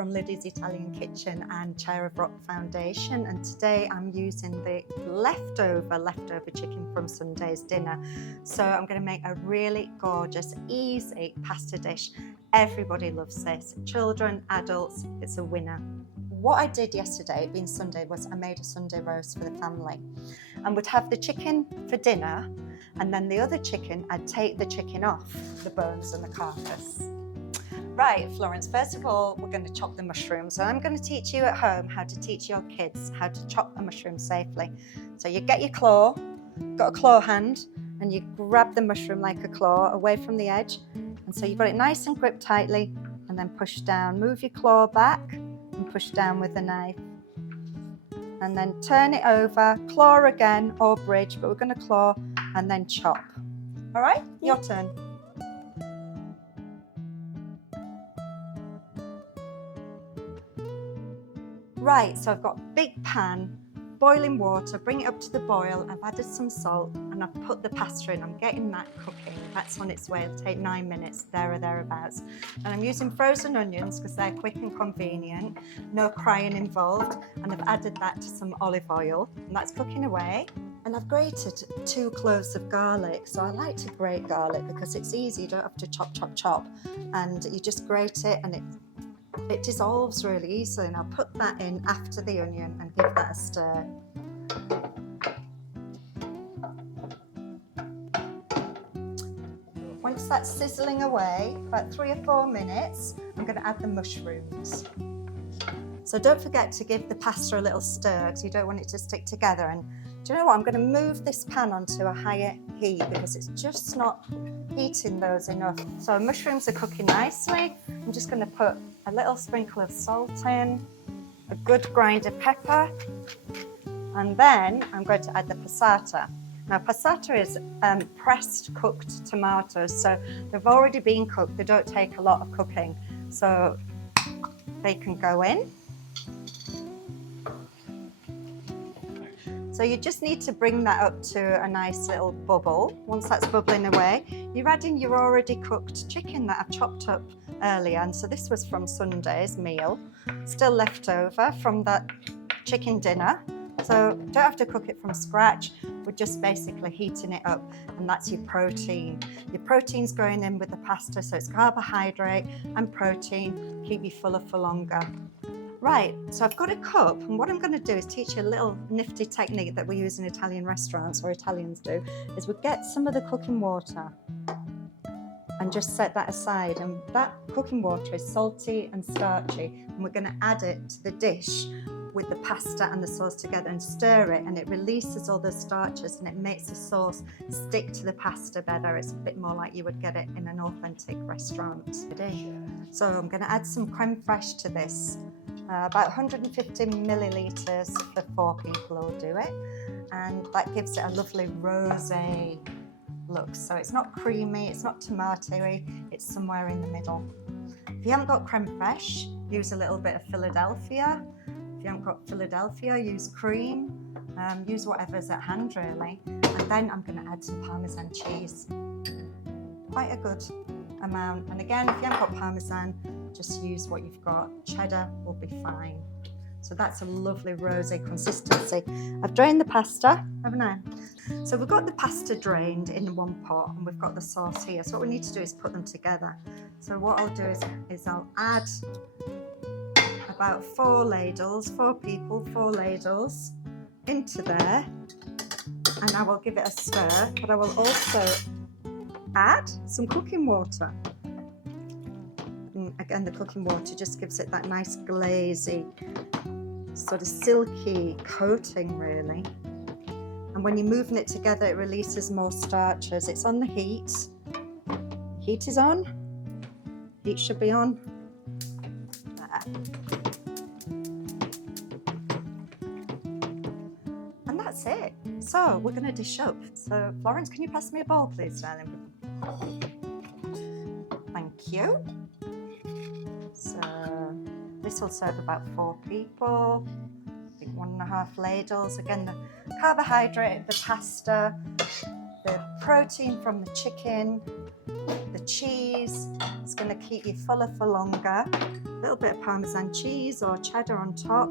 from Lidia's Italian Kitchen and Chair of ROKT Foundation, and today I'm using the leftover chicken from Sunday's dinner. So I'm going to make a really gorgeous, easy pasta dish. Everybody loves this, children, adults, it's a winner. What I did yesterday, being Sunday, was I made a Sunday roast for the family, and would have the chicken for dinner, and then the other chicken, I'd take the chicken off the bones and the carcass. Right, Florence, first of all, we're going to chop the mushrooms. So I'm going to teach you at home how to teach your kids how to chop a mushroom safely. So you get your claw, got a claw hand, and you grab the mushroom like a claw away from the edge. And so you've got it nice and gripped tightly, and then push down. Move your claw back and push down with the knife. And then turn it over, claw again, or bridge, but we're going to claw and then chop. All right, your turn. Right, so I've got a big pan, boiling water, bring it up to the boil. I've added some salt and I've put the pasta in. I'm getting that cooking. That's on its way. It'll take 9 minutes, there or thereabouts. And I'm using frozen onions because they're quick and convenient, no crying involved. And I've added that to some olive oil, and that's cooking away. And I've grated 2 cloves of garlic. So I like to grate garlic because it's easy. You don't have to chop. And you just grate it and it dissolves really easily, and I'll put that in after the onion and give that a stir. Once that's sizzling away, about 3 or 4 minutes, I'm going to add the mushrooms. So don't forget to give the pasta a little stir because you don't want it to stick together. And do you know what? I'm going to move this pan onto a higher heat because it's just not heating those enough. So mushrooms are cooking nicely. I'm just going to put a little sprinkle of salt in, a good grind of pepper, and then I'm going to add the passata. Now passata is pressed cooked tomatoes, so they've already been cooked. They don't take a lot of cooking, so they can go in. So you just need to bring that up to a nice little bubble. Once that's bubbling away, you're adding your already cooked chicken that I've chopped up earlier. And so this was from Sunday's meal, still left over from that chicken dinner. So don't have to cook it from scratch. We're just basically heating it up, and that's your protein. Your protein's going in with the pasta, so it's carbohydrate and protein, keep you fuller for longer. Right, so I've got a cup, and what I'm going to do is teach you a little nifty technique that we use in Italian restaurants, or Italians do, is we get some of the cooking water and just set that aside. And that cooking water is salty and starchy, and we're going to add it to the dish with the pasta and the sauce together and stir it, and it releases all the starches and it makes the sauce stick to the pasta better. It's a bit more like you would get it in an authentic restaurant. So I'm going to add some creme fraiche to this. About 150 millilitres for 4 people will do it, and that gives it a lovely rosé look. So it's not creamy, it's not tomatoey, it's somewhere in the middle. If you haven't got creme fraiche, use a little bit of Philadelphia. If you haven't got Philadelphia, use cream, use whatever's at hand really. And then I'm going to add some Parmesan cheese, quite a good amount. And again, if you haven't got Parmesan, just use what you've got. Cheddar will be fine. So that's a lovely rosé consistency. I've drained the pasta, haven't I? So we've got the pasta drained in one pot, and we've got the sauce here. So what we need to do is put them together. So what I'll do is I'll add about 4 ladles, 4 people, 4 ladles into there, and I will give it a stir, but I will also add some cooking water. And again, the cooking water just gives it that nice glazy, sort of silky coating really. And when you're moving it together, it releases more starches. It's on the heat. Heat is on. Heat should be on. And that's it. So we're going to dish up. So Florence, can you pass me a bowl, please, darling? Thank you. So this will serve about 4 people. I think 1.5 ladles. Again, the carbohydrate, the pasta, the protein from the chicken, the cheese. It's going to keep you fuller for longer. A little bit of Parmesan cheese or cheddar on top.